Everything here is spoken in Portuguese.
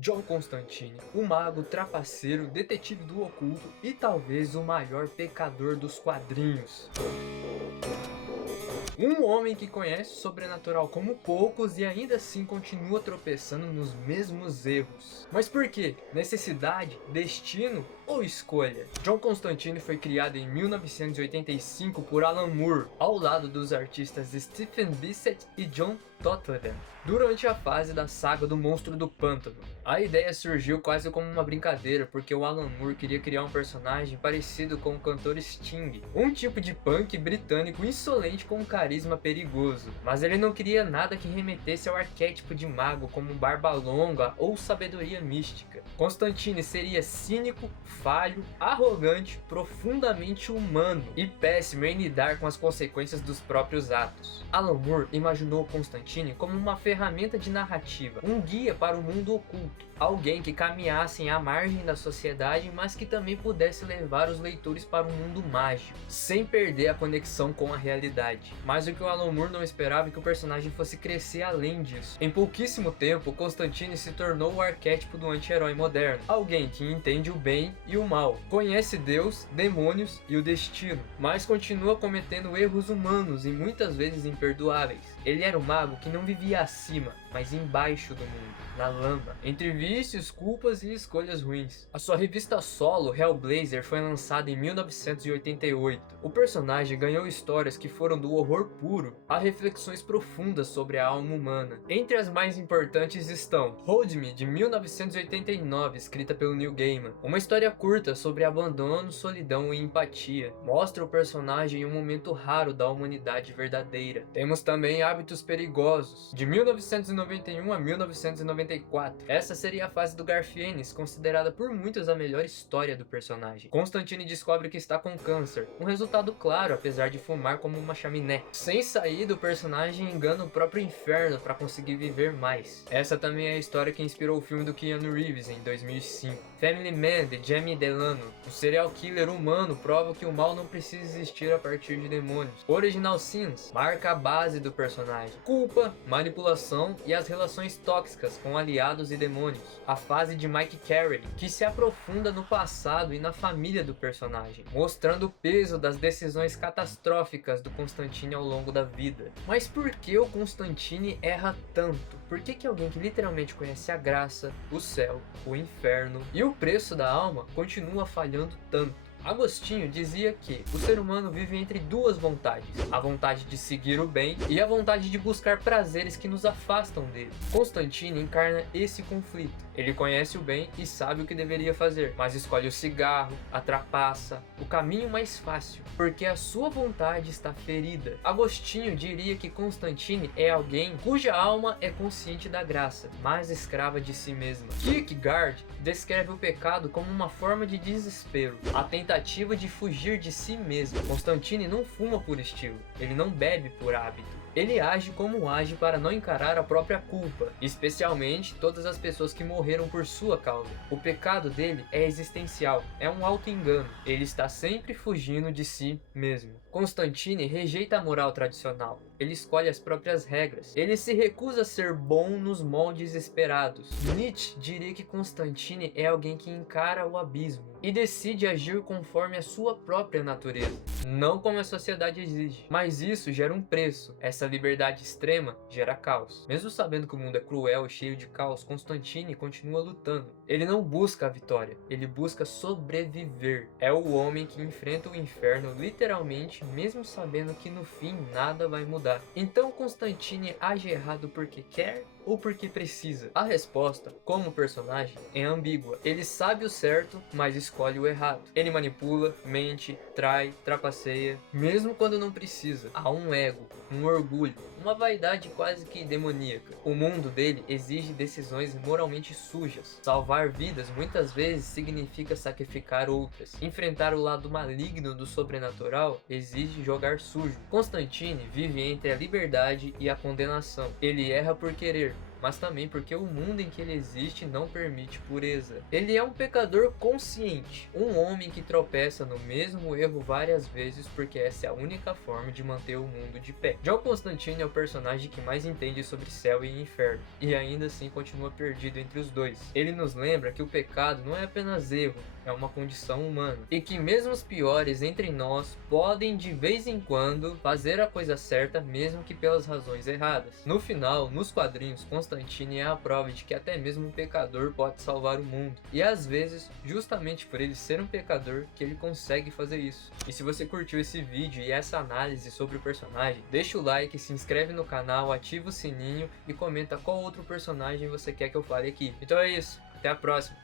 John Constantine, o mago, trapaceiro, detetive do oculto e talvez o maior pecador dos quadrinhos. Um homem que conhece o sobrenatural como poucos e ainda assim continua tropeçando nos mesmos erros. Mas por quê? Necessidade? Destino? Ou escolha? John Constantine foi criado em 1985 por Alan Moore, ao lado dos artistas Stephen Bissett e John Totleben, durante a fase da saga do Monstro do Pântano. A ideia surgiu quase como uma brincadeira, porque o Alan Moore queria criar um personagem parecido com o cantor Sting, um tipo de punk britânico insolente com um carisma perigoso, mas ele não queria nada que remetesse ao arquétipo de mago como barba longa ou sabedoria mística. Constantine seria cínico, falho, arrogante, profundamente humano e péssimo em lidar com as consequências dos próprios atos. Alan Moore imaginou Constantine como uma ferramenta de narrativa, um guia para o mundo oculto, alguém que caminhasse à margem da sociedade, mas que também pudesse levar os leitores para um mundo mágico, sem perder a conexão com a realidade. Mas o que o Alan Moore não esperava é que o personagem fosse crescer além disso. Em pouquíssimo tempo, Constantine se tornou o arquétipo do anti-herói moderno, alguém que entende o bem e o mal, conhece Deus, demônios e o destino, mas continua cometendo erros humanos e muitas vezes imperdoáveis. Ele era um mago que não vivia acima, mas embaixo do mundo, na lama, entre vícios, culpas e escolhas ruins. A sua revista solo, Hellblazer, foi lançada em 1988. O personagem ganhou histórias que foram do horror puro a reflexões profundas sobre a alma humana. Entre as mais importantes estão Hold Me, de 1989, escrita pelo Neil Gaiman, uma história curta sobre abandono, solidão e empatia. Mostra o personagem em um momento raro da humanidade verdadeira. Temos também Hábitos Perigosos, de 1991 a 1994. Essa seria a fase do Garfienes, considerada por muitos a melhor história do personagem. Constantine descobre que está com câncer, um resultado claro apesar de fumar como uma chaminé. Sem saída, o personagem engana o próprio inferno para conseguir viver mais. Essa também é a história que inspirou o filme do Keanu Reeves em 2005. Family Man, de Jamie Delano, o serial killer humano prova que o mal não precisa existir a partir de demônios. Original Sins marca a base do personagem: culpa, manipulação e as relações tóxicas com aliados e demônios. A fase de Mike Carey, que se aprofunda no passado e na família do personagem, mostrando o peso das decisões catastróficas do Constantine ao longo da vida. Mas por que o Constantine erra tanto? Por que alguém que literalmente conhece a graça, o céu, o inferno e o preço da alma continua falhando tanto? Agostinho dizia que o ser humano vive entre duas vontades, a vontade de seguir o bem e a vontade de buscar prazeres que nos afastam dele. Constantine encarna esse conflito. Ele conhece o bem e sabe o que deveria fazer, mas escolhe o cigarro, a trapaça, o caminho mais fácil, porque a sua vontade está ferida. Agostinho diria que Constantine é alguém cuja alma é consciente da graça, mas escrava de si mesma. Kierkegaard descreve o pecado como uma forma de desespero, a tentativa de fugir de si mesmo. Constantine não fuma por estilo, ele não bebe por hábito. Ele age como age para não encarar a própria culpa, especialmente todas as pessoas que morreram por sua causa. O pecado dele é existencial, é um auto-engano. Ele está sempre fugindo de si mesmo. Constantine rejeita a moral tradicional. Ele escolhe as próprias regras. Ele se recusa a ser bom nos moldes esperados. Nietzsche diria que Constantine é alguém que encara o abismo e decide agir conforme a sua própria natureza, não como a sociedade exige. Mas isso gera um preço. Essa liberdade extrema gera caos. Mesmo sabendo que o mundo é cruel e cheio de caos, Constantine continua lutando. Ele não busca a vitória, ele busca sobreviver. É o homem que enfrenta o inferno literalmente, mesmo sabendo que no fim nada vai mudar. Então Constantine age errado porque quer ou porque precisa? A resposta, como personagem, é ambígua. Ele sabe o certo, mas escolhe o errado. Ele manipula, mente, trai, trapaceia, mesmo quando não precisa. Há um ego, um orgulho, uma vaidade quase que demoníaca. O mundo dele exige decisões moralmente sujas. Salvar vidas muitas vezes significa sacrificar outras. Enfrentar o lado maligno do sobrenatural exige jogar sujo. Constantine vive entre a liberdade e a condenação. Ele erra por querer, mas também porque o mundo em que ele existe não permite pureza. Ele é um pecador consciente, um homem que tropeça no mesmo erro várias vezes porque essa é a única forma de manter o mundo de pé. John Constantine é o personagem que mais entende sobre céu e inferno, e ainda assim continua perdido entre os dois. Ele nos lembra que o pecado não é apenas erro, é uma condição humana, e que mesmo os piores entre nós podem de vez em quando fazer a coisa certa, mesmo que pelas razões erradas. No final, nos quadrinhos, Constantine é a prova de que até mesmo um pecador pode salvar o mundo, e às vezes, justamente por ele ser um pecador, que ele consegue fazer isso. E se você curtiu esse vídeo e essa análise sobre o personagem, deixa o like, se inscreve no canal, ativa o sininho e comenta qual outro personagem você quer que eu fale aqui. Então é isso, até a próxima!